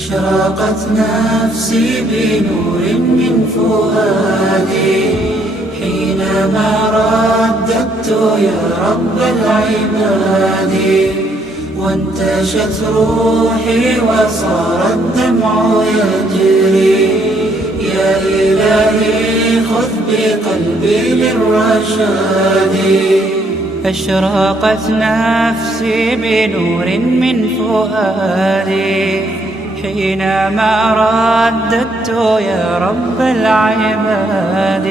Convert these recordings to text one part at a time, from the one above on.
أشرقت نفسي بنور من فؤادي حينما رددت يا رب العباد، وانتشت روحي وصار الدمع يجري. يا إلهي خذ بقلبي للرشاد. أشرقت نفسي بنور من فؤادي حينما رددت يا رب العباد،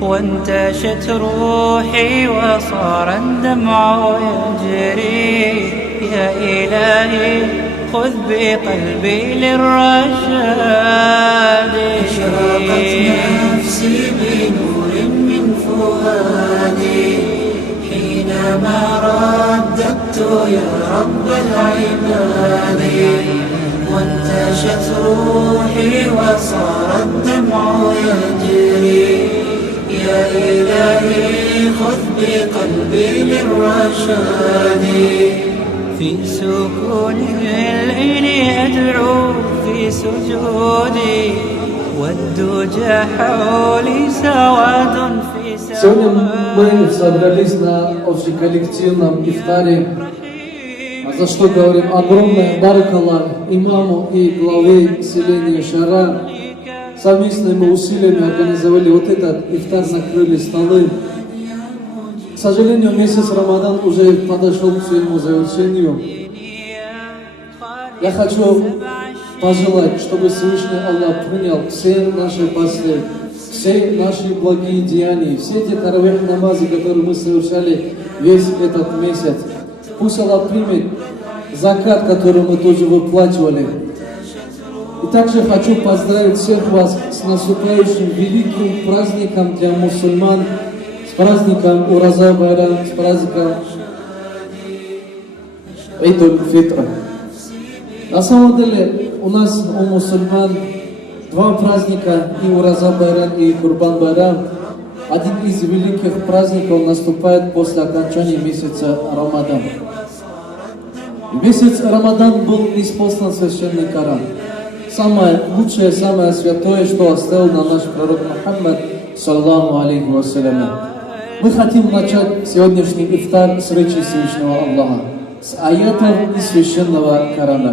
وانتشت روحي وصار الدمع يجري. يا إلهي خذ بقلبي للرشاد. أشرقت نفسي بنور من فؤادي حينما رددت يا رب العباد، وانتشت روحي وصار الدمع يجري. يا إلهي خذ بقلبي للرشاد. في سكون الليل أدعو في سجودي، والدجى حولي سواد في سواد. Сегодня мы собрались на общеколлективном ифтаре, за что говорим огромное баракаллах имаму и главе селения Шара. Совместными усилиями организовали вот этот ифтар, накрыли столы. К сожалению, месяц Рамадан уже подошел к своему завершению. Я хочу пожелать, чтобы Всевышний Аллах принял все наши посты, все наши благие деяния, все те таравих намазы, которые мы совершали весь этот месяц. Пусть Аллах примет закат, который мы тоже выплачивали. И также хочу поздравить всех вас с наступающим великим праздником для мусульман, с праздником Ураза Байрам, с праздником Идуль-Фитра. На самом деле у нас у мусульман два праздника, и Ураза Байрам, и Курбан Байрам. Один из великих праздников наступает после окончания месяца Рамадан. В месяц Рамадан был ниспослан священный Коран. Самое лучшее, самое святое, что оставил на наш пророк Мухаммад, саллаллаху алейхи вассалям. Мы хотим начать сегодняшний ифтар с речи Всевышнего Аллаха, с аятов из священного Корана.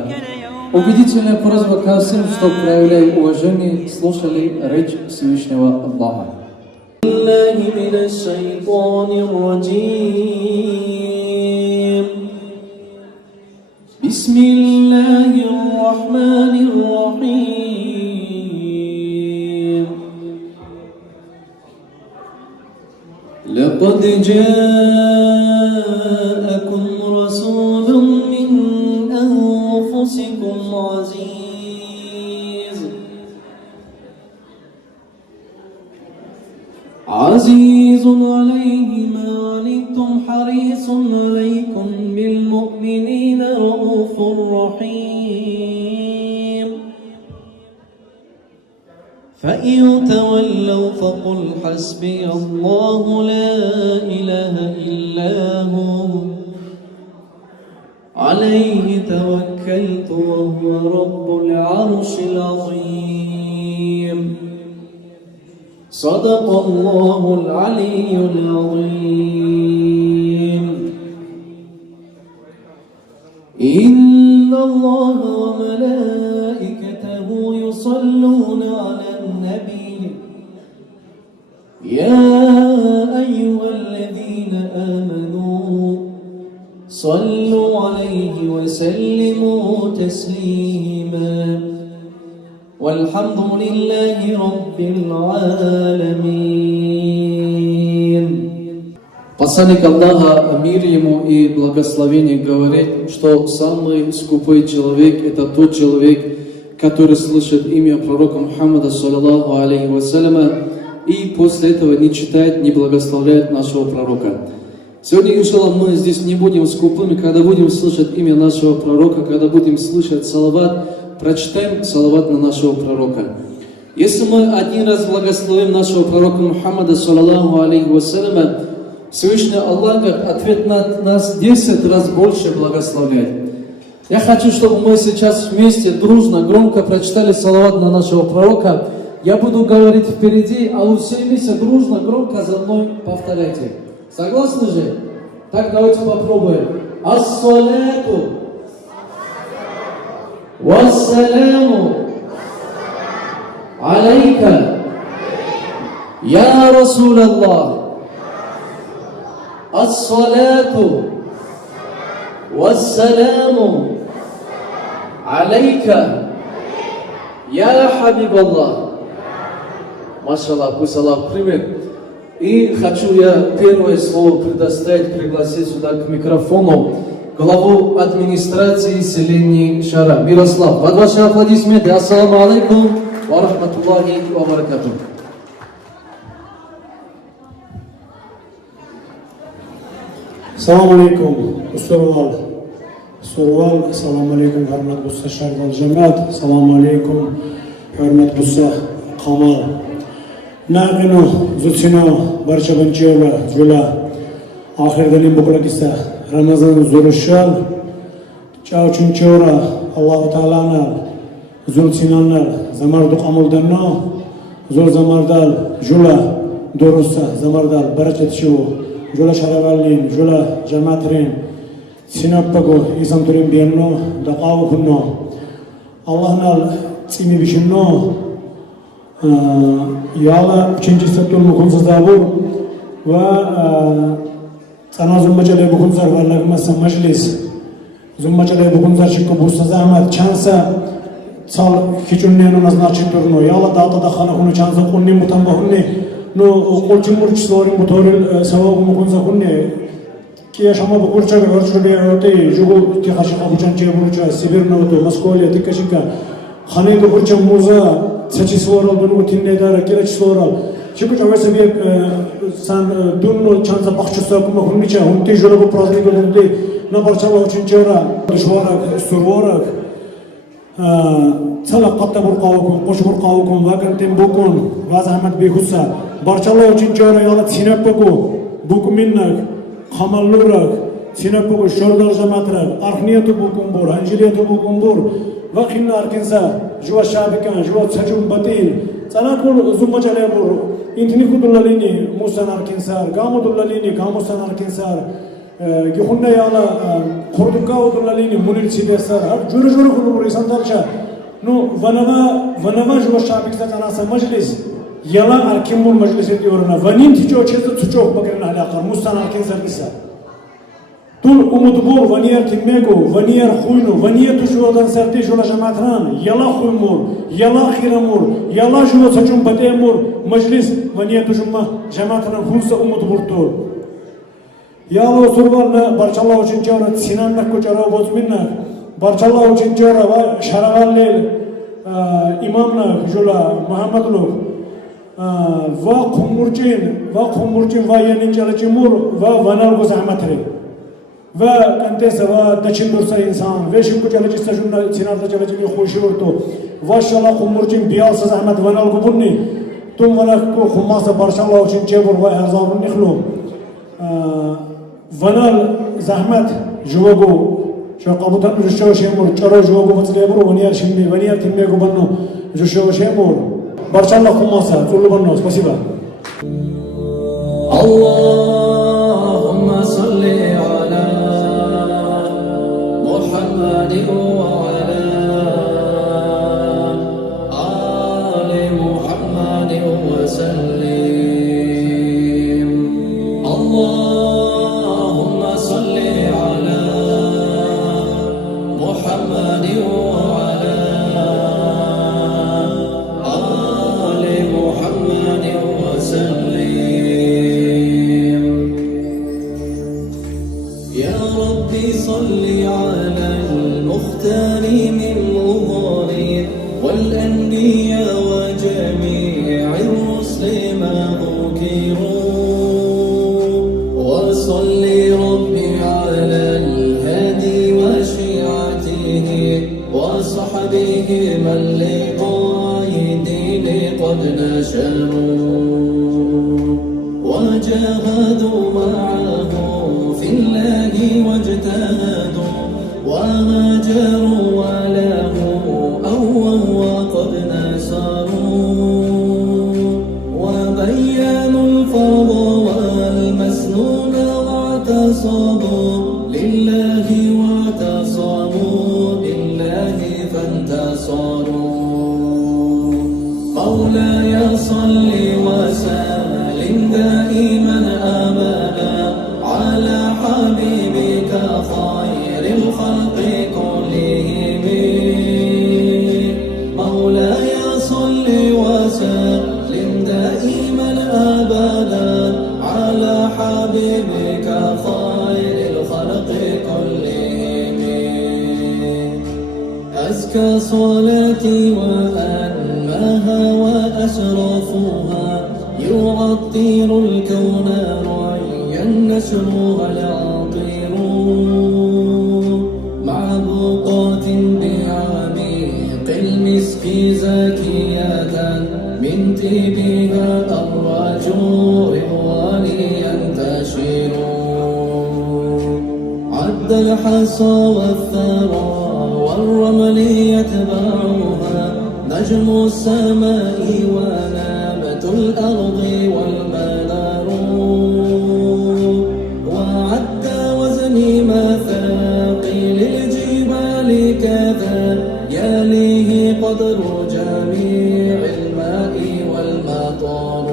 Убедительная просьба ко всем, что, проявляя уважение, слушали речь Всевышнего Аллаха. بسم الله الرحمن الرحيم. لقد جاءكم رسول من أنفسكم عزيز عليه ما عنتم حريص عليكم بالمؤمنين رؤوف رحيم. فإن تولوا فقل حسبي الله لا إله إلا هو عليه توكلت وهو رب العرش العظيم. صدق الله العلي العظيم. إن الله وملائكته يصلون على النبي يا أيها الذين آمنوا صلوا عليه وسلموا تسليما. والحمد لله رب العالمين. Посланник Аллаха, мир ему и благословение, говорит, что самый скупой человек – это тот человек, который слышит имя пророка Мухаммада, саллаллаху алейхи вассаляма, и после этого не читает, не благословляет нашего пророка. Сегодня, иншаллах, мы здесь не будем скупыми, когда будем слышать имя нашего пророка, когда будем слышать салават, прочитаем салават на нашего пророка. Если мы один раз благословим нашего пророка Мухаммада, саллаллаху алейхи вассаляма, Всевышний Аллах, как ответ на нас, 10 раз больше благословляет. Я хочу, чтобы мы сейчас вместе, дружно, громко прочитали салават на нашего пророка. Я буду говорить впереди, а вы все вместе дружно, громко за мной повторяйте. Согласны же? Так давайте попробуем. Ас-салату вассаляму алейка я Расул Аллах. Ас-салату вассаляму алейка я Хабиб Аллах. Машаллах, пусть Аллах примет. И хочу я первое слово предоставить, пригласить сюда к микрофону главу администрации Селени Шара Мирослав. Под ваши аплодисменты. Ассаламу алейкум ва рахматуллахи ва баракатух. Assalamu alaikum, Surwal, assalamu alaikum, hurmat bussa Shardal Jamat, assalamu alaikum, hurmat bussa Qamal. Naqinu, Zutsino, Barcha Bancheva, Jula, Akhirdalim Bukrakista, Ramazan Zurushal, Chao Chinchora, Allah Ta'ala, Zulcinanal, Zamardu Qamuldano, Zul Zamardal, Jula, Dorusa, Zamardal, Barachat Shivu. Jula Sharavalin, Jula Jamatrin, Sinapago, Isanturin Bienno, Daqaw Kunno, Allah Nal, Tsimi Bishino, Yala, Chinchisatul Mukunzabur, Tanazum Majale Bukunzar, Valagmasa Majlis, Zumajale Bukunzar Chikobus Zahmat, Chansa, Sal Kichunen Naznachiturno, Yala Data Dakhana Chansa Kunni Mutambahuni. No, ultimul story motorul sau mucunza kunne, că așa mă bucur că orice de jocul că așa că buchan ce buchan Sibirna to Moscova tika shika khane to buchan muza sachi svoral dunu tinne dar kira svoral ce buchan vese bir san dunu chansa baxchusa kuma hunnicha hunti jolo ko праздник hunti na barchala очень чора dushvara survara цала qatта burqawkum qosh burqawkum vakan timbukun vaz ahmad behusa barchala очень чора yala sinapaku bukminnak Xamallurak, Sinapogo, Shordal Jamatrak, Arhniyatu Bukumbur, Anjiliyatu Bukumbur, Vakinna Arkinsa, Jua Shabikan, Jua Sajum Batil, Sanakul Zumajalebur, Intinikudullalini, Musan Arkinsar, Gamudullalini, Gamusan Arkinsar, Gihunda Yala, Kurdukaudulalini, Munil Sidesar, Jurujuru Sandarcha, no, Vanava Jua Shabiksa Kanasa Majlis. Yala Arkimur Majlis ediyoruna. Vanin tiço çeşitli tuçok bakırın alakar. Mustan Arkinsar kısa. Tul umudbur vaniyer timmego, vaniyer huynu, vaniyer tuşuvadan serti jola jamatran. Yala huymur, yala khiramur, yala jola saçum batemur. Majlis vaniyer tuşumma jamatran hulsa umudbur tur. Yala survarla barçallah için çağıra sinannak koçara bozminnak. Barçallah için çağıra va şaravalli imamnak jola Muhammedullah. Va Khumurcin va Yaninjalachimur va Vanalgo Zahmatri va Kantesa va Dachindursa insan ve Shimkuchalachista Junda Sinarta Chalachini Khushurto va Shala Khumurcin Bialsa Zahmat Vanalgo Bunni Tum Vanako Khumasa Barshallah Uchin Chebur va Hazarun Nikhlu Vanal Zahmat Juvago Shaqabutan Jusho Shemur Charo Juvago Vatlebur Vaniyar Shimni Vaniyar Timmego Banno Jusho Shemur Barchallah Khumasa, Zulubanno, спасибо. Allahumma salli ala Muhammadin wa ala ali Muhammadin wa sallim. Allahumma salli ala Muhammadin wa صل على المختار من مضارين والأنبياء وجميع الرسل ما ذكروا وصل ربي على الهادي وشيعته وصحبه من لقائدين قد نشروا وجاهدوا معه في الله واجتهدوا وهاجروا وله أووا وقد نصروا وبينوا الفرض والمسنون واعتصموا لله واعتصموا بالله فانتصروا مولاي صل وسلم دائما أبدا على حبيبك خير الخلق كلهم مولاي صل وسلم دائما أبدا على حبيبك خير الخلق كلهم أزكى صلاتي وأنماها وأشرفها يعطر الكون رعيا نشرها العطير معبوقات بعميق المسك زاكية من طيبها أرواج رضوان ينتشر عد الحصى والثرى والرمل يتبعها نجم السماء ونابت الأرض والمدار وعد وزني مثاقيل الجبال كذا يليه قدر جميع الماء والمطر.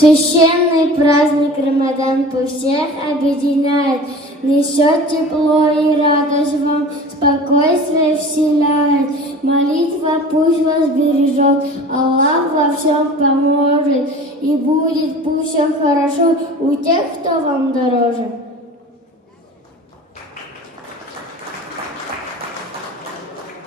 Священный праздник Рамадан пусть всех объединяет, несет тепло и радость вам, спокойствие вселяет. Молитва пусть вас бережет, Аллах во всем поможет, и будет пусть все хорошо у тех, кто вам дороже.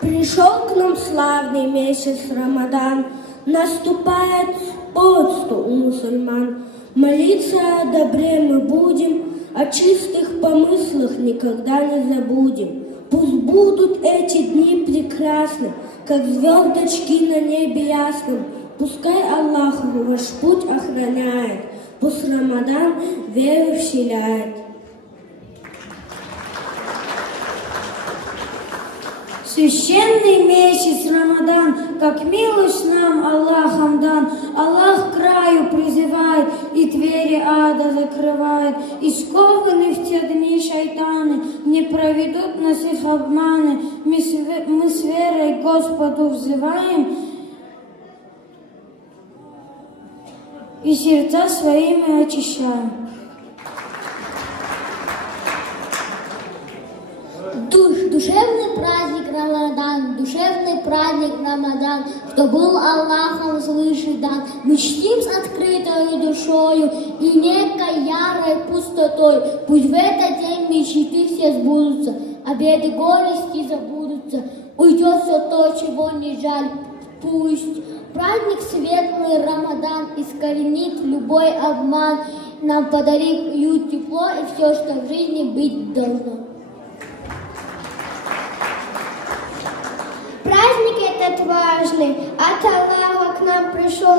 Пришел к нам славный месяц Рамадан, наступает посту у мусульман. Молиться о добре мы будем, о чистых помыслах никогда не забудем. Пусть будут эти дни прекрасны, как звездочки на небе ясном. Пускай Аллах ваш путь охраняет, пусть Рамадан веру вселяет. Священный месяц Рамадан, как милость нам Аллахом дан. Аллах к краю призывает и двери ада закрывает. И скованы в те дни шайтаны, не проведут нас их обманы. Мы с верой к Господу взываем и сердца свои мы очищаем. Душевный праздник Рамадан, душевный праздник Рамадан, кто был Аллахом свыше дан. Мы чтим с открытой душою и некой ярой пустотой. Пусть в этот день мечты все сбудутся, обеды горести забудутся. Уйдет все то, чего не жаль. Пусть праздник светлый Рамадан искоренит любой обман. Нам подарит тепло и все, что в жизни быть должно. Праздник этот важный, от Аллаха к нам пришел,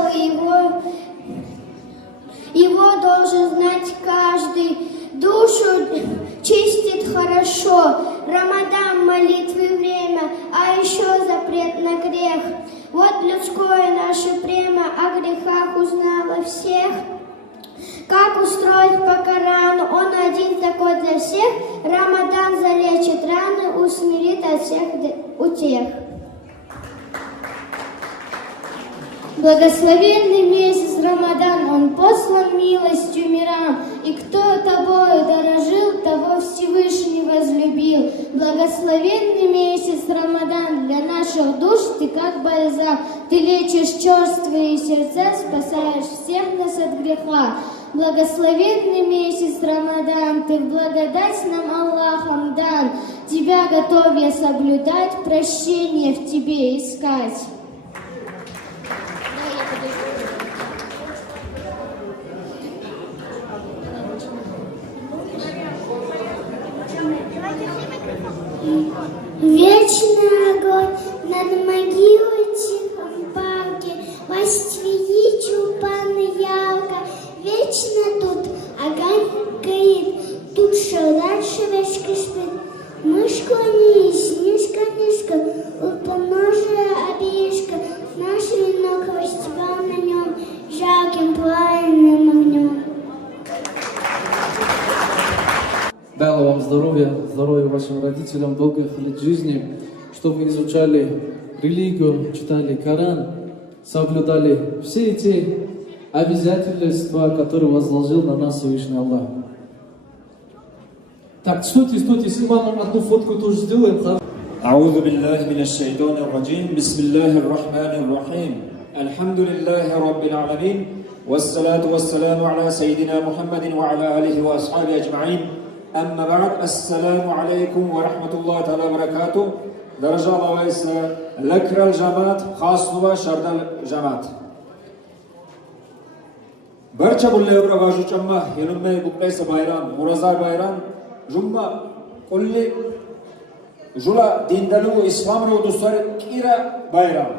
его должен знать каждый. Душу чистит хорошо, Рамадан молитвы время, а еще запрет на грех. Вот людское наше племя о грехах узнало всех. Как устроить по Корану, он один такой для всех. Рамадан залечит раны, усмирит от всех утех. Благословенный месяц Рамадан, он послан милостью мирам, и кто тобою дорожил, того Всевышний возлюбил. Благословенный месяц Рамадан, для наших душ ты как бальзам, ты лечишь черствые сердца, спасаешь всех нас от греха. Благословенный месяц Рамадан, ты в благодать нам Аллахом дан, тебя готов я соблюдать, прощение в тебе искать. Вечный огонь над могилой тихом парке, восьмиит чулпан ялка, вечно тут огонь горит, тут что дальше вашим родителям долгих лет жизни, чтобы изучали религию, читали Коран, соблюдали все эти обязательства, которые возложил на нас Всевышний Аллах. Так, стойте, с имамом одну фотку тоже сделаем. أعوذ بالله من الشيطان الرجيم بسم الله الرحمن الرحيم الحمد لله رب العالمين والصلاة والسلام على سيدنا محمد وعلى آله وأصحابه أجمعين أما بعد السلام عليكم ورحمة الله تعالى وبركاته درجة الله ويسا لكر الجماعة خاصة شرد الجماعة برچه بله ابرا واجو چما ينمي بقيس بايران مرزا بايران جمع كل جولا ديندلو اسلام رو دوستار كيرا بايران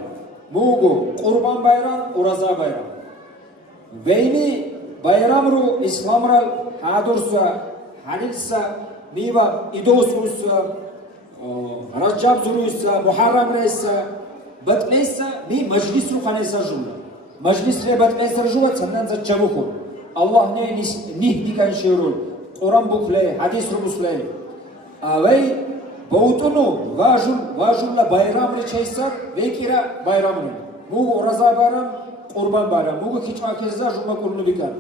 موغو قربان بايران ورزا بايران ويني بايرام رو اسلام رو حادرسا حنلسا ميوا إدوسوسا رجاب زروسا محرم رئيسا بطنيسا مي مجلس رو خانيسا جولا مجلس رو بطنيسا جولا تنان زد جموخون الله نه ديكان شيرون قرآن بخلي حديث رو بسلي اوي بوتونو واجون لا بايرام رو چيسا ويكيرا بايرام رو موغو رزا بايرام قربان بايرام موغو كيچوا كيزا جمع كرنو بكار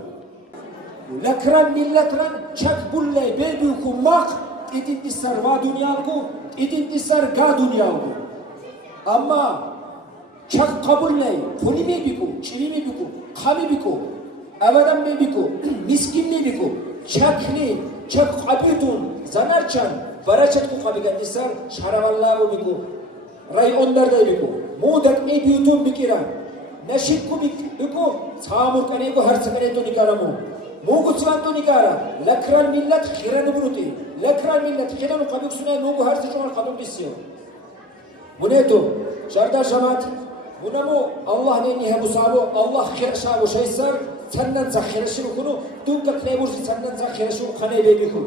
لكران ملتران چك بولي بيبيوكو ماق إدين تسر وا دنيالكو إدين تسر غا دنيالكو أما چك قبول لي خوني ميبيكو چري ميبيكو خامي بيكو أبدام ميبيكو مسكين ميبيكو چك لي چك قبيتون زنارچان برچتكو قبيگان تسر شراب الله بيكو راي اندر داي بيكو مودك ميبيوتون بكيران نشيكو بيكو سامور كنيكو هر سكري تو نيكارامو موغو تسوانتو نيكارا لكران ملت خيران بروتي لكران ملت خيران قبيق سناي موغو هر سجوان قدم بسيو منيتو شاردار جماعت منامو الله نيني هم صابو الله خير شابو شايسر سنن زخير شنو كنو دونك تنيبوش سنن زخير شنو خناي بيبيكو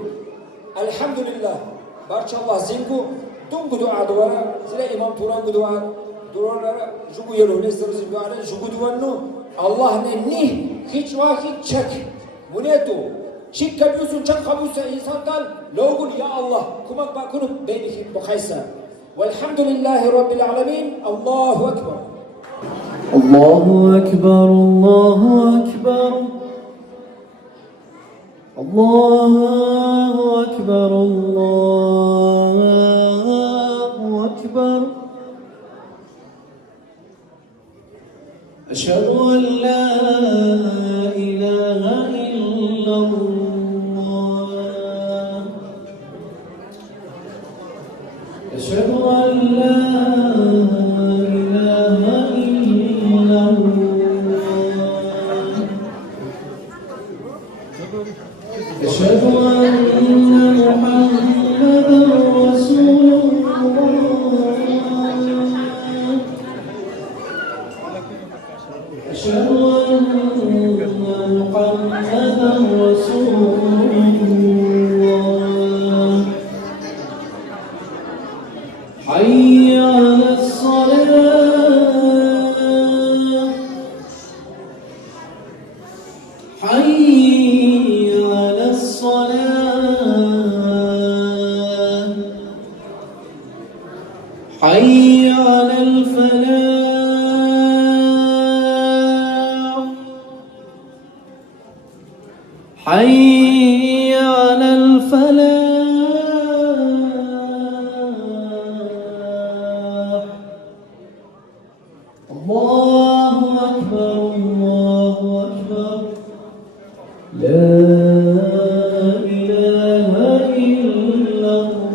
الحمد لله بارش الله زينكو دونك دعاء دوارا زي امام توران دعاء دوران جوجو يلو نستر زيدوارا جوجو دوانو الله نيني هيچ واحد چك منيتو شيك كبيوسون چك خبوسا انسان قال لوغون يا الله كما باكونو بيبي بخيسا والحمد لله رب العالمين الله أكبر الله أكبر الله أكبر الله أكبر الله أكبر أشهد أن لا إله إلا الله أشهد أن لا إله إلا الله أشهد أن محمدا رسول الله أشهد أن محمدا رسول الله حي على الصلاة حي على الصلاة حي على الفلاح حي على الفلاح الله أكبر الله أكبر لا إله إلا الله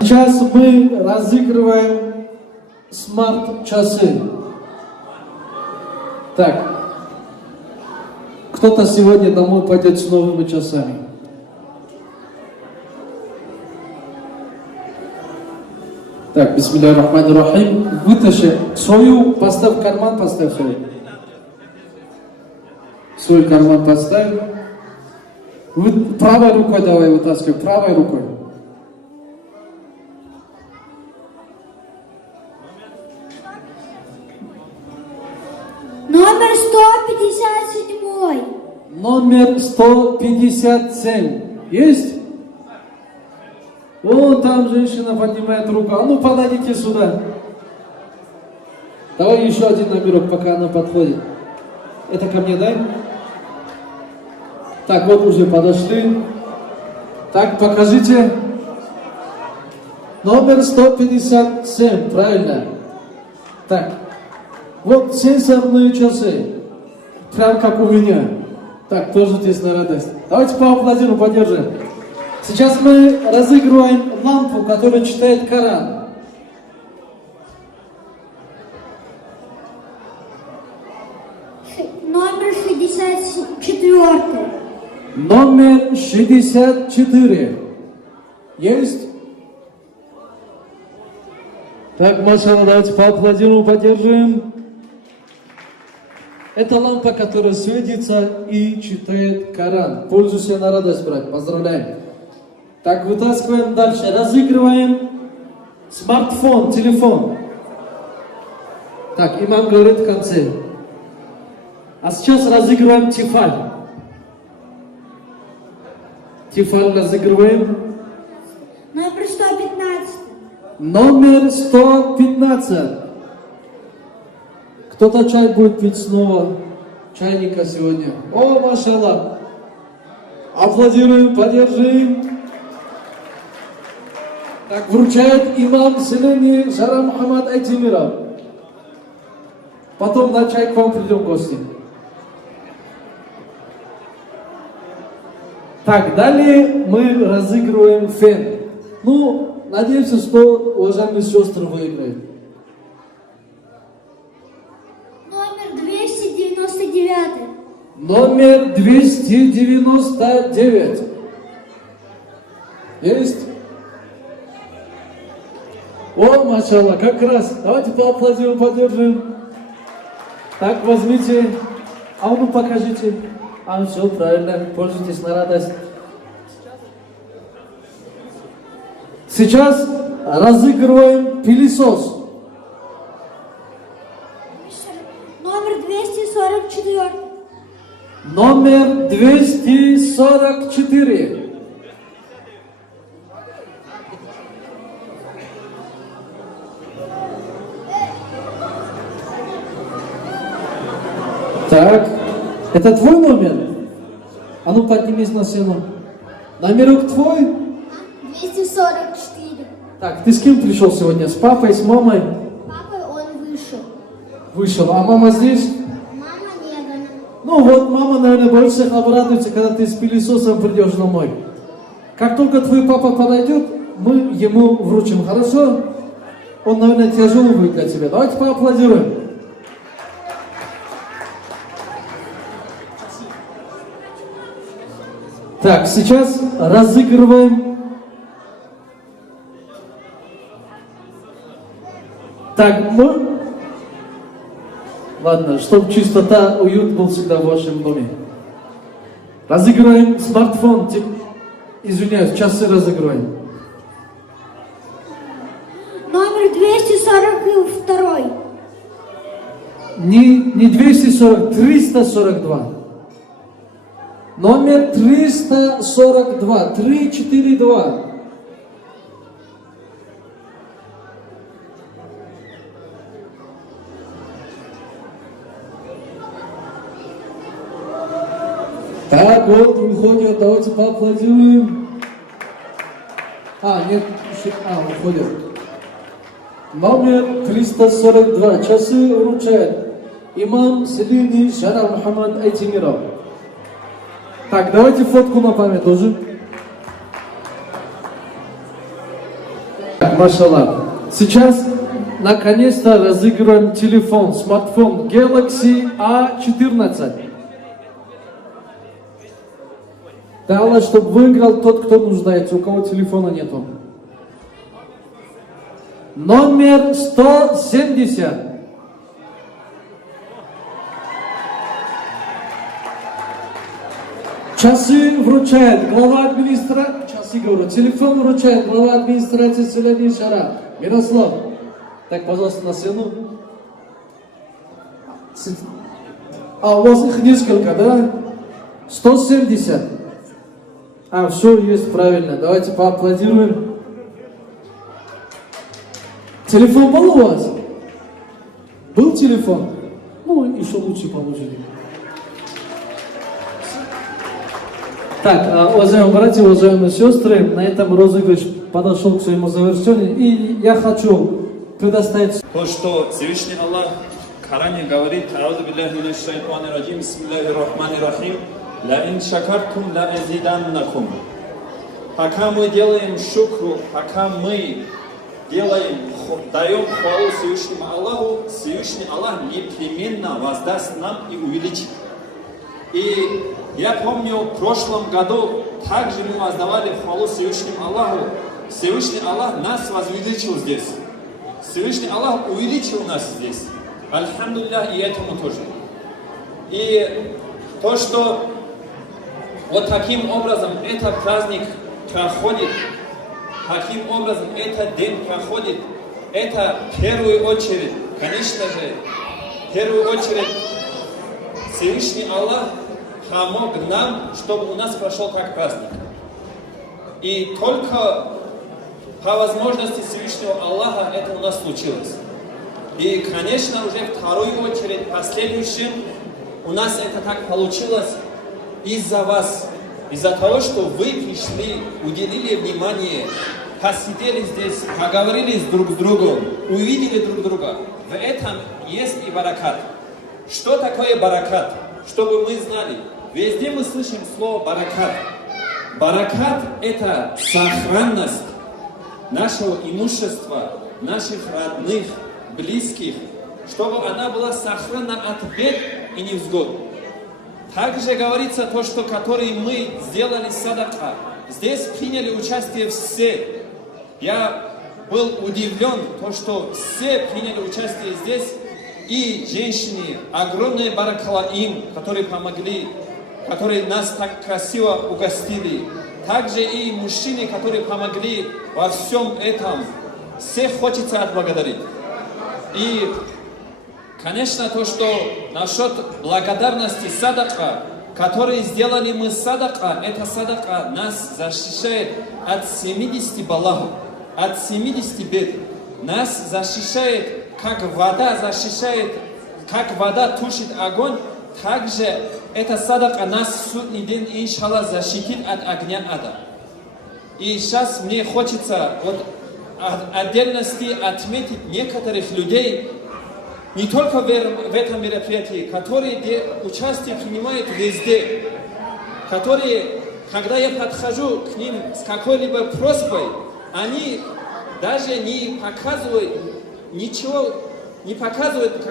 Сейчас мы разыгрываем смарт-часы. Так, кто-то сегодня домой пойдет с новыми часами. Так, бисмилляхи рахмани рахим. Вытащи свою, поставь в карман, поставь свой. Свой карман поставь. Правой рукой давай вытаскивай, правой рукой. Номер 157. Номер 157. Есть? Вон там женщина поднимает руку. А ну подойдите сюда. Давай еще один номерок, пока она подходит. Это ко мне, дай. Так, вот уже подошли. Так, покажите. Номер 157, правильно. Так, вот сенсорные часы. Прям как у меня. Так, тоже здесь на радость. Давайте поаплодируем, поддержим. Сейчас мы разыгрываем лампу, которая читает Коран. Номер 64. Номер 64. Есть? Так, машалла, давайте поаплодируем, поддержим. Это лампа, которая светится и читает Коран. Пользуйся на радость, брат. Поздравляем. Так, вытаскиваем дальше. Разыгрываем смартфон, телефон. Так, имам говорит в конце. А сейчас разыгрываем тефаль. Тефаль разыгрываем. Номер 115. Номер 115. Кто-то чай будет пить снова. Чайника сегодня. О, машалла. Аплодируем, поддержим. Так, вручает имам Селени Жара Мухаммад Айтимиров. Потом на чай к вам придем в гости. Так, далее мы разыгрываем фен. Ну, надеемся, что уважаемые сестры выиграют. Номер 299. Номер 299. Есть? О, машалла, как раз. Давайте поаплодируем, поддержим. Так, возьмите. А ну покажите. А, все правильно. Пользуйтесь на радость. Сейчас разыгрываем пылесос. Номер 244. Номер 244. Так, это твой номер? А ну поднимись на сцену. Номерок твой? 244. Так, ты с кем пришел сегодня? С папой, с мамой? Папой он вышел. Вышел. А мама здесь? Мама не было. Ну вот, мама, наверное, больше всех обрадуется, когда ты с пылесосом придешь домой. Как только твой папа подойдет, мы ему вручим, хорошо? Он, наверное, тяжелый будет для тебя. Давайте поаплодируем. Так, сейчас разыгрываем. Так, мы... Ладно, чтобы чистота, уют был всегда в вашем доме. Разыгрываем смартфон. Извиняюсь, часы разыгрываем. Номер 242. Не 240, 342. Номер 342, 342. Так, вот, выходят, давайте поаплодируем. Нет, еще, выходят. Номер 342. Часы вручает имам Селини Шара Мухаммад Айтимиров. Так, давайте фотку на память тоже. Так, машаллах. Сейчас, наконец-то, разыгрываем телефон, смартфон Galaxy A14. Главное, чтобы выиграл тот, кто нуждается, у кого телефона нету. Номер 170. Часы вручает глава администрации, часы говорю, телефон вручает глава администрации Селени Шара Мирослав. Так, пожалуйста, на сцену. У вас их несколько, да? 170. Все есть правильно. Давайте поаплодируем. Телефон был у вас? Был телефон? Еще лучше получили. Так, уважаемые братья, уважаемые сестры, на этом розыгрыш подошел к своему завершению. И я хочу предоставить... То, что Всевышний Аллах в Коране говорит, «Аузу биллахи минаш шайтанир раджим, бисмиллахир рахманир рахим, ла ин шакартум ла азиданнакум». Пока мы делаем шукру, пока мы даем хвалу Всевышнему Аллаху, Всевышний Аллах непременно воздаст нам и увеличит. И я помню, в прошлом году также мы воздавали хвалу Всевышнему Аллаху. Всевышний Аллах нас возвеличил здесь. Всевышний Аллах увеличил нас здесь. Альхамдулиллах, и этому тоже. И то, что вот таким образом этот праздник проходит, таким образом этот день проходит, это в первую очередь, конечно же, в первую очередь Всевышний Аллах помог нам, чтобы у нас прошел как праздник. И только по возможности Всевышнего Аллаха это у нас случилось. И, конечно, уже в вторую очередь, последующим, у нас это так получилось из-за вас. Из-за того, что вы пришли, уделили внимание, посидели здесь, поговорили друг с другом, увидели друг друга. В этом есть и баракат. Что такое баракат? Чтобы мы знали. Везде мы слышим слово баракат. Баракат – это сохранность нашего имущества, наших родных, близких, чтобы она была сохранна от бед и невзгод. Также говорится то, что которые мы сделали садака. Здесь приняли участие все. Я был удивлен, то, что все приняли участие здесь. И женщины, огромное баракалла им, которые помогли, которые нас так красиво угостили. Также и мужчины, которые помогли во всем этом. Всех хочется отблагодарить. И, конечно, то, что насчет благодарности садака, которые сделали мы садака, эта садака нас защищает от 70 балахов, от 70 бед. Нас защищает, как вода защищает, как вода тушит огонь, также эта садака нас в судный день, иншаллах, защитит от огня ада. И сейчас мне хочется вот отдельности отметить некоторых людей, не только в этом мероприятии, которые участие принимают везде, которые, когда я подхожу к ним с какой-либо просьбой, они даже не показывают ничего, не показывают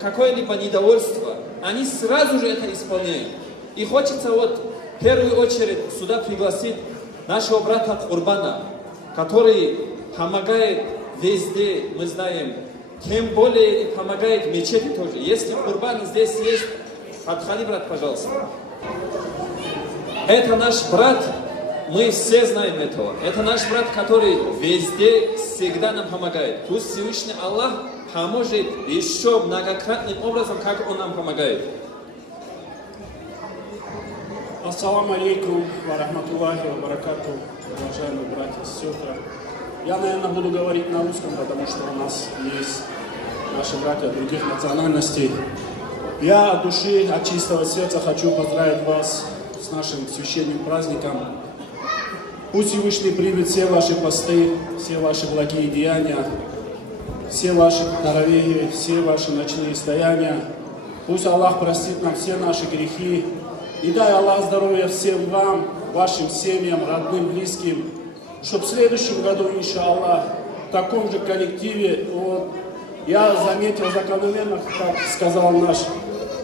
какое-либо недовольство. Они сразу же это исполняют. И хочется вот в первую очередь сюда пригласить нашего брата Курбана, который помогает везде, мы знаем, тем более и помогает в мечети тоже. Если Курбан здесь есть, подходи, брат, пожалуйста. Это наш брат, мы все знаем этого. Это наш брат, который везде всегда нам помогает. Пусть Всевышний Аллах поможет еще многократным образом, как Он нам помогает. Ассаламу алейкум ва рахматуллахи ва баракату, уважаемые братья и сестры. Я, наверное, буду говорить на русском, потому что у нас есть наши братья других национальностей. Я от души, от чистого сердца хочу поздравить вас с нашим священным праздником. Пусть Всевышний примет все ваши посты, все ваши благие деяния, все ваши таравихи, все ваши ночные стояния. Пусть Аллах простит нам все наши грехи. И дай Аллах здоровья всем вам, вашим семьям, родным, близким, чтобы в следующем году, иншаллах, в таком же коллективе, вот, я заметил закономерно, как сказал наш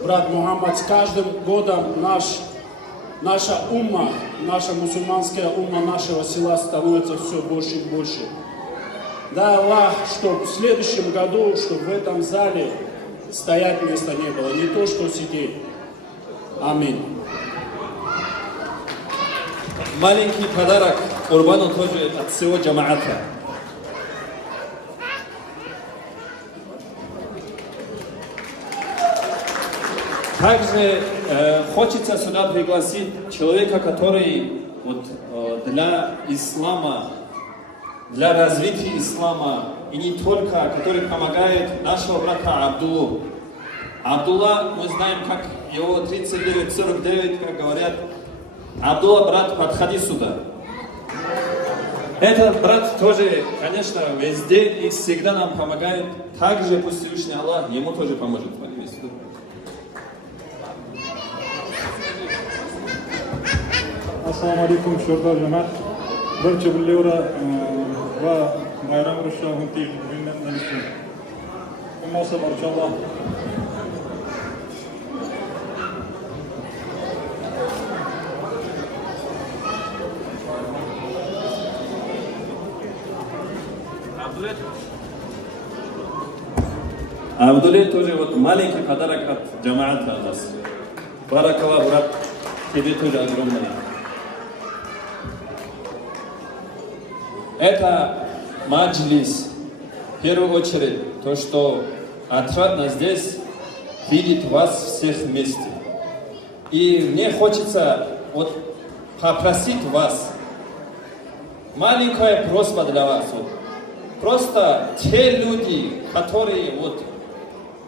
брат Мухаммад, с каждым годом наша умма, наша мусульманская умма нашего села становится все больше и больше. Дай Аллах, чтобы в следующем году, чтобы в этом зале стоять места не было, не то, что сидеть. Аминь. Маленький подарок Курбану тоже от всего джамаата. Также хочется сюда пригласить человека, который вот, для ислама, для развития ислама, и не только, который помогает нашего брата Абдуллу. Абдулла, мы знаем, как его 39-49, как говорят. Абдулла, брат, подходи сюда. Этот брат тоже, конечно, везде и всегда нам помогает. Также пусть Всевышний Аллах ему тоже поможет. Ассаламу алейкум, шурда джамат. Бірінші бірлеура ва байрам рұша ғынтей жүннен нәлісін. Күммасы барчалла. Абдулле тоже вот маленький подарок от джамаата у нас. Баракаллах, брат, тебе тоже огромное. Это маджлис, в первую очередь, то, что отрадно здесь видеть вас всех вместе. И мне хочется вот попросить вас, маленькая просьба для вас. Вот, просто те люди, которые вот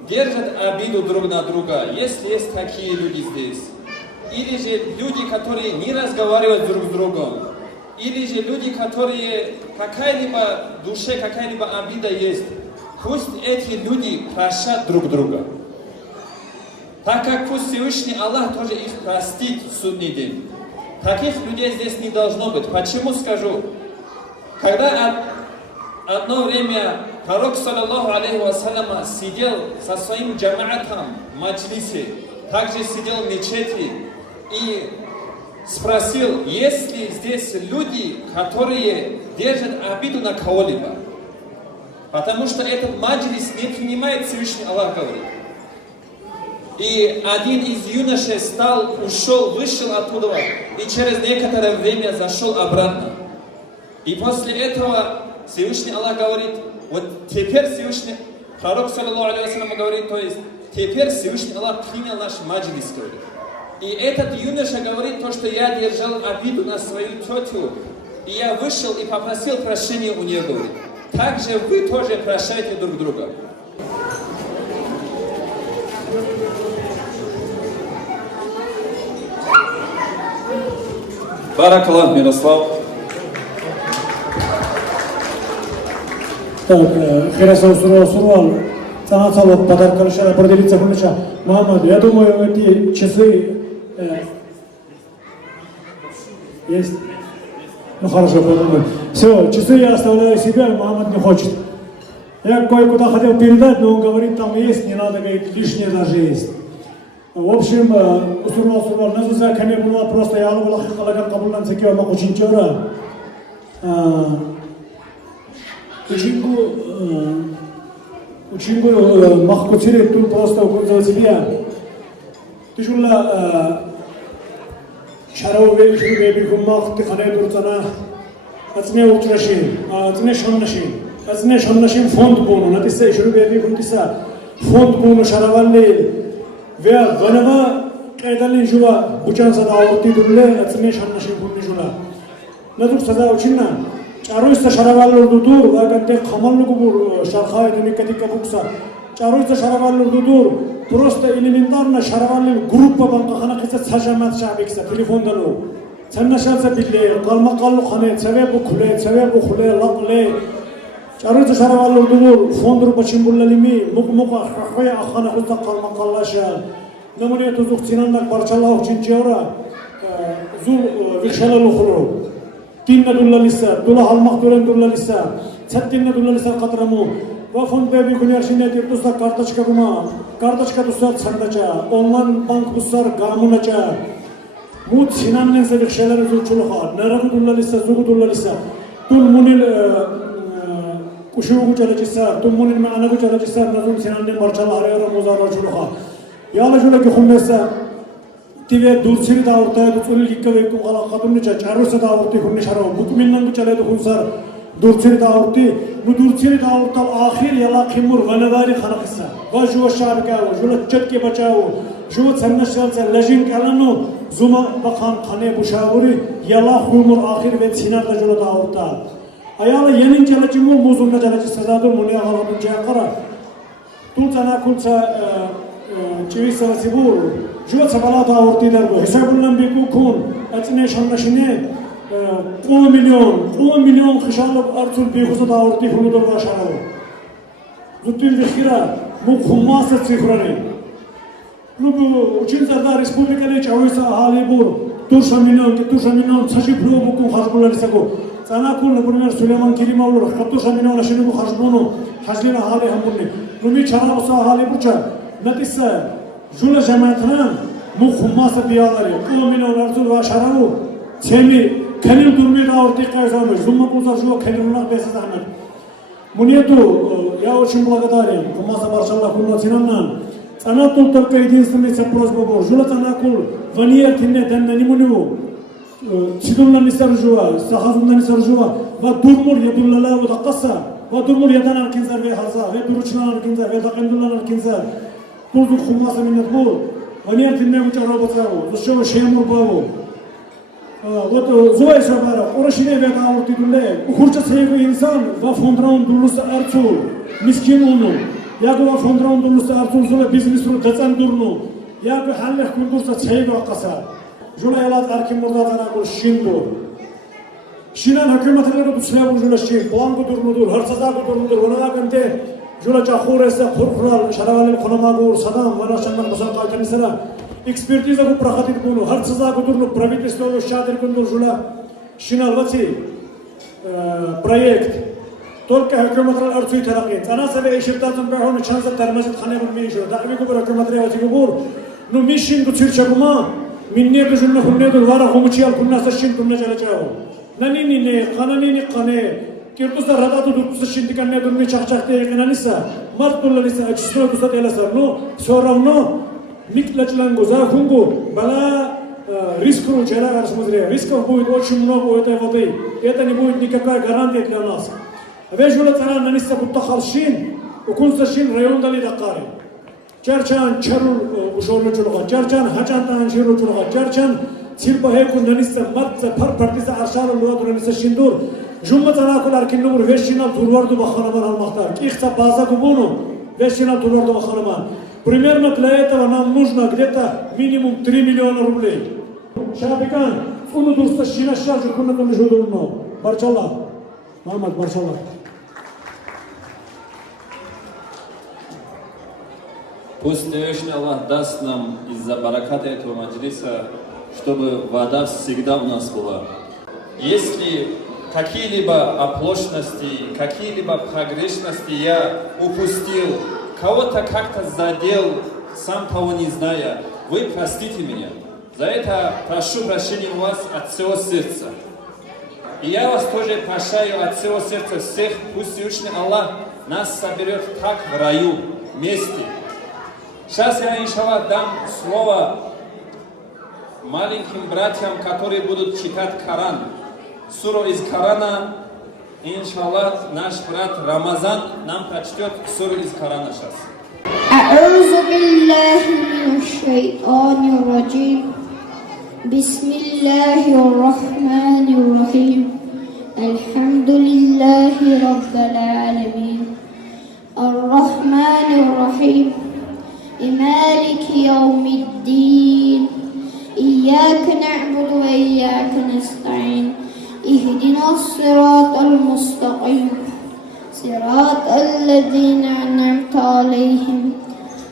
держат обиду друг на друга, если есть такие люди здесь, или же люди, которые не разговаривают друг с другом, или же люди, которые какая-либо душе, какая-либо обида есть, пусть эти люди прощают друг друга. Так как пусть Всевышний Аллах тоже их простит в судный день. Таких людей здесь не должно быть. Почему скажу? Когда одно время пророк, саллаллаху алейхи вассаляма, сидел со своим джамаатом в маджлисе, также сидел в мечети и спросил, есть ли здесь люди, которые держат обиду на кого-либо. Потому что этот маджлис не принимает Всевышний Аллах, говорит. И один из юношей вышел оттуда, и через некоторое время зашел обратно. И после этого Всевышний Аллах говорит, вот теперь Всевышний, пророк, саллаллаху алейхи вассалям, говорит, то есть, теперь Всевышний Аллах принял наш маджлис, говорит. И этот юноша говорит то, что я держал обиду на свою тетю, и я вышел и попросил прощения у нее, говорит. Также вы тоже прощайте друг друга. Баракаллах, Мирослав. Так, Херасов Сурвал, Цанацалов, подарок решала поделиться Хуныча. Мухаммад, я думаю, эти часы есть. Ну хорошо, подумаю. Все, часы я оставляю себе, Мухаммад не хочет. Я кое-куда хотел передать, но он говорит, там есть, не надо, говорит, лишнее даже есть. В общем, Сурвал, назуса каме была просто я алла халаган кабулнан секева макучинчора. Учингу махкуцили тут просто укунзал себе. Ты шула шарове шурбеби гумах ты хане дурцана. Ацне учрашин, ацне шамнашин фонд буну, натисе шурбеби гумтиса фонд буну шаравалли. Веа ванава кайдалин жула бучанса да аурти дурле ацне шамнашин буну жула. Надук сада учинна. Чаруиста шараваллор дудур, ваганте хамаллугу шархай демикатика букса. чаруйца шараваллер дудур, просто элементарно шараваллер группа банкахана киса сажамат шабикса, телефондалу. Ценнашаца билле, калмакаллу хане, цевебу хуле, лакле. Чаруйца шараваллер дудур, фондру бачимбуллалими, мук-мука, хахвая ахана хуста калмакаллаша. Намуне тузук цинаннак барчалау чинчевра, зул вихшалалу хуру. Тинна дуллалиса, дула халмак дулен дуллалиса, цаттинна дуллалиса катраму. Вафон беби куняршине тиртуса карточка гума, карточка тусар цандача, онлайн банк тусар гамунача. Мут синаннен се вихшалары зулчулуха, нарагу дуллалиса, зугу дуллалиса. Тул мунил кушугу чалачиса, тул мунил маанагу чалачиса, назум синаннен барчала харайора музарра чулуха. Яла жулаки хуммеса, тиве дурсири дауртая дуцулил гиккавекку гала кадуннича, чаруса даурти хунни шарау, букминнангу чалайду хунсар, дурсири даурти, ну дурсири дауртал ахир яла кимур ванадари ханакиса, ва жуа шаркау, жула чатки бачау, жуа цаннашалца, лажин калану, зума бахан хане бушаури, яла хумур ахир вет синарда жула даурта. Аяла янин чалачиму музумна чалачи сазадур муния галадун чакара, тул цана кулца чивиса васибур, жуа цабалата аурти дарго, хисабуллан беку кун, ацне шамнашине, 10 миллион хишалов арцул бехуза аурти хунудор вашарау. Зутил вихира, мук хуммаса цифрани. Ну бу учин зарда республикале чависа халибур, турша миллион, цаши плюо мукун хашбулалисаку. Цанакул, например, Сулейман Киримаулур, хатуша миллион ашинуку хашбуну, хажлина хали хамбуни. Нуми чарабуса халибурча. Натиса, жула жамаатынан мук хуммаса биялари, 10 миллион арцул вашарау, цеми кенил дурмид аурти кайзамыш, зумма пузар жуа кенилунак бесиз ахмед. Мунету, я очень благодарен, хуммаса баршалла кулла цинаннан. Цанакул только единственный просьба был, жула цанакул, ваниер тинне денне нимуниву, цидуллан нисар жуа, сахазундан нисар жуа, ва дурмур ядуллала ва даққаса, ва дурмур ядан аркинзар ве хаза, ве дуручнан аркинзар, ве дақендуллан аркинзар. Тулдук хуммаса минет бул, ваниер тинне муча работаву, зашева шемур баву. Вот зоя шабара, орашине ве даурти дулле, ухурча сейгу инсан, ва фондраун дуллуса арцул, мискин уну, яку ва фондраун дуллуса арцул зула бизнесру дацан дурну, яку халлех кундурса сейгу аққаса. Жула елат аркин мурдатана бул шинду. Шинан хакиматлары дусляву жула шин, плангу дурнудур, харсазагу дурнудур, ванагаганте, жула чахуреса, хурхурал, шаравалил хунамагур, садам, ванашанман басан кайтанисара, экспертиза ку прохатит куну, харсазагу дурну, правительствову шадр кундур жула, шинал ваци, проект, только хакиматлар арцуй таракет, анасаве эширтатун бахону чанза тармазит ханебун мейшура, дахвику бар хакиматлар ваци губур, ну мишин ду цирчагума, миннету жунна хуннету вара хумучиял куннаса шин кунна чалачау. Нанини не, кананини кане, киртуса радату дуртуса шиндиканне дурми чахчахте екананиса, мартулланиса, ачисто туса теласа, но все равно миклачлангу, захунгу, бала рискру чара рассмотрели. Рисков будет очень много у этой воды. Это не будет никакая гарантия для нас. Вежула цара наниса буттахал шин, укунса шин район дали дакари. Чарчан чару ушорлу чулуга, чарчан хачантан ширу чулуга, чарчан цирба хеку наниса матца пар партиса аршару луаду наниса шиндур. Жумма царакул аркиннур вешинал турварду баханаман алмахтар. Ихца база губуну вешинал турварду баханаман. Примерно для этого нам нужно где-то минимум 3 миллиона рублей. Шабикан, фуну дурста шина шаржу куннатан жудурно. Барчалла. Мамад барчалла. Пусть Всевышний Аллах даст нам из-за бараката этого маджлиса, чтобы вода всегда у нас была. Если какие-либо оплошности, какие-либо погрешности я упустил, кого-то как-то задел, сам того не зная, вы простите меня. За это прошу прощения у вас от всего сердца. И я вас тоже прощаю от всего сердца всех. Пусть Всевышний Аллах нас соберет так в раю вместе. Сейчас я, иншаллах, дам слово маленьким братьям, которые будут читать Коран. Суру из Корана, иншаллах, наш брат Рамазан нам прочтет суру из Корана сейчас. أعوذ بالله من الشيطان الرجيم بسم الله الرحمن الرحيم الحمد لله رب العالمين الرحمن الرحيم الرحيم مالك يوم الدين إياك نعبد وإياك نستعين اهدنا الصراط المستقيم صراط الذين أنعمت عليهم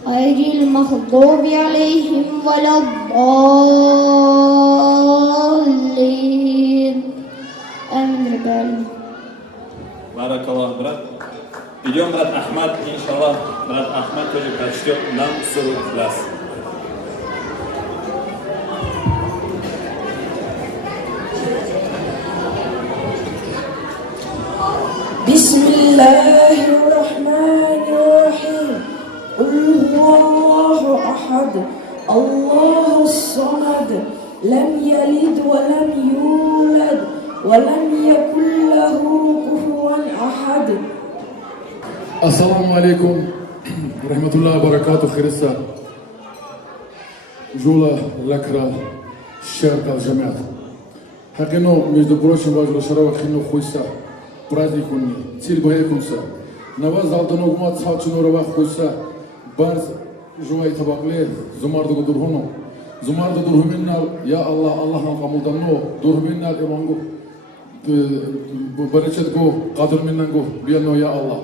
غير المغضوب عليهم ولا الضالين آمين رب العالمين. Barakallah, брат. Идем, брат Ахмад, иншаллах. Брат Ахмад тоже прочтет нам суру Ихлас. بسم الله الرحمن الرحيم قل هو الله أحد الله الصمد لم يلد ولم يولد ولم يكن له كفوا أحد. Ассаламу алейкум, рахматуллах, баракату, христа. Жула, лакра, шеркал, жамят. Хакино, между прочим, важно шарава хино хуйса, праздник унни, циль бахекунса. На вас залдану гумат салчину равах хуйса, барз жуай табакле, зумарду гудурхуну. Зумарду дурхуминнал, я Аллах, Аллах нам камулданно, дурхуминнал имангу, барачатгу, кадурминнангу, биянно, я Аллах.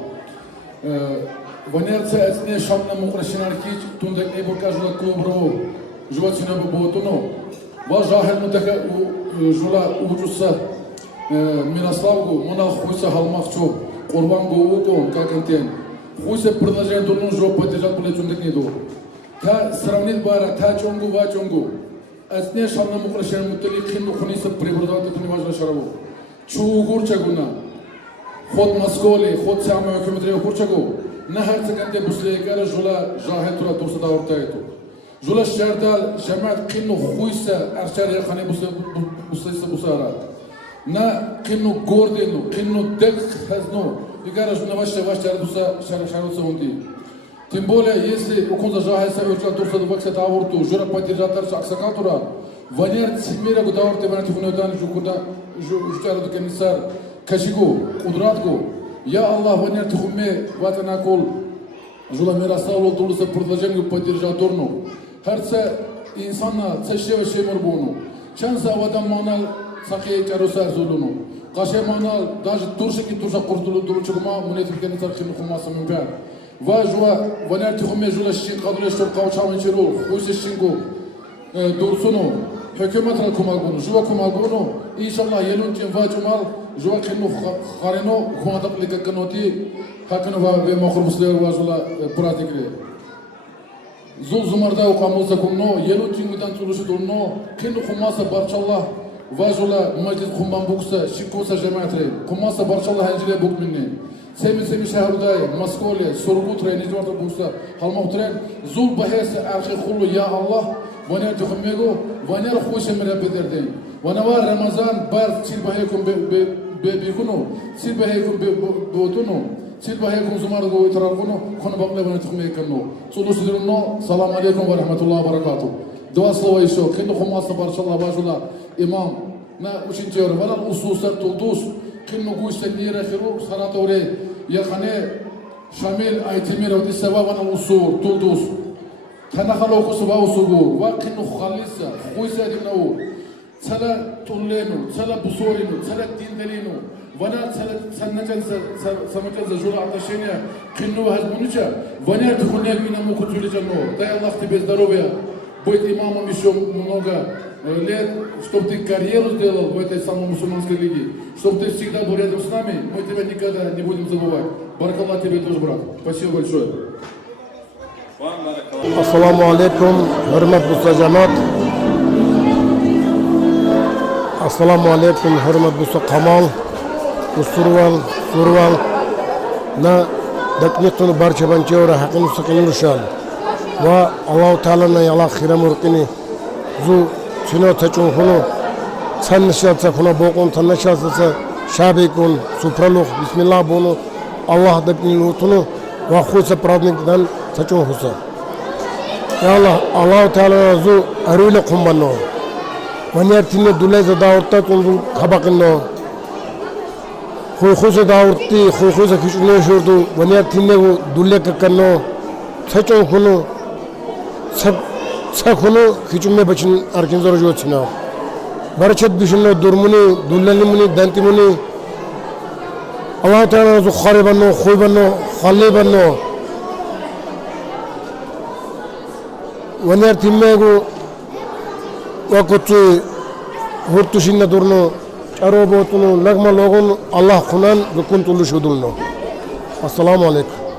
Ванерца эцне шамна мухрашинаркич тундек не покажу клубро животина боботуно ва жахел мутака жула уджуса Мирославгу монал хуйса халмахчо Курбангу утон как интен хуйса предложение дурну жо поддержать поле тундек не до та сравнить бара та чонгу ва чонгу эцне шамна мухрашинар мутали хинну хуниса прибордат не важно шараву чугур чагуна خود مسکولی خود سامع حکومتی خورچگو نه هر سکنده بسلیکار جولا جاهل تو را دوست دارتای تو جولا شهردال جماعت قینو خویسه ارشاد یخانی بسلیسه بسارات نه قینو گوردینو قینو دک هزنو دیگرش نواش نواش چهار دوستا شهر سوندی тем более если укунза жахайса өчка турса вакса тавурту жора поддержатар аксакатура ванер цимира гудаварте ванати хунедан жукуда жучараду комиссар кашигу кудратгу я Аллах ванер тухме ватанакол жула мирасавол тулуса предложению поддержаторну харца инсана цешева шемурбуну чанса вадам манал сахи чарусар зулуну каше манал даже туршики турша куртулу турчума мунетик комиссар хину хумаса мумпер Важва, ванерти хуме жула шин кадре шор каучамын чиру, хуйсе шингу дурсуну, хукуматра кумагуну, жува кумагуну, иншаллах елунчин ваджумал, жува кину харино, хуматап ликаканоти, хакину ве махур муслер важула праздникли. Зул зумарда уқамуза кумно, елунчин гудан цулушу дурно, кину хумаса барчаллах, важула маджид хумбан букса, шикуса жаматри, хумаса барчаллах ханжиле букминни. Семи шахрудай, Москоле, Сургутре, Нижневартор Буста, Халмахтре, Зул Бахеса, Архи Хулу, Я Аллах, Ванер Тухамегу, Ванер Хуша Мирабедерден, Ванавар Рамазан, Бар, Сильбахекум Бебикуну, Сильбахекум Беотуну, Сильбахекум Зумаргу Тарагуну, Хонабакле Ванер Тухамекану. Сулусидруно, салам алейкум ва рахматуллахи ва баракату. Два слова еще, Кенду Хумаса Баршалла Бажула, имам, на учитель, Ванал Усусар Тулдус, كنو قوش تكنيرة خيرو سناتوري يخاني شامل ايتمير ودي سوا وانا وصور تولدوس كان خلوكو سوا وصور وكنو خالصة خويسة دينو تلا تولينو تلا بصورينو تلا ديندلينو وانا تلا سنجل سمجل زجول عطشينيا كنو هزمونيشا وانا تخونيا بينا موكو تولي جنو داي الله تبيز здоровья быть имамом еще много лет, чтобы ты карьеру сделал в этой самой мусульманской лиге, чтобы ты всегда был рядом с нами, мы тебя никогда не будем забывать. Баракаллах тебе тоже, брат. Спасибо большое. Ассаламу алейкум, hurmat bo'lsa jamoat. Assalomu alaykum, hurmat bo'lsa qamal, surval, na dakniqni barcha banchora haqini saqinurishal. Va Alloh taolani yala xiram urqini zu Sino tachun huno sannishatsa huno boqon tannishatsa shabikun supralux bismillah bunu Allah debni utunu va xusa pravnikdan tachun husa ya Allah Teala zu arule qumbanno vanertini duleza daurta tundu khabaqinno xusa daurti xusa kichne shurdu vanertini dulle kakkanno Saçon kunu sakunu hiçumme bacın arkin zor jotuna. Barçat düşünle durmuni, dullanimuni, dantimuni. Allah Teala zu kharibanno, khuybanno, khalibanno. Vaner timmegu vakutçu hurtuşinna durno, çaro botunu, nagma logun Allah kunan rukun tuluşudulno. Assalamu alaikum.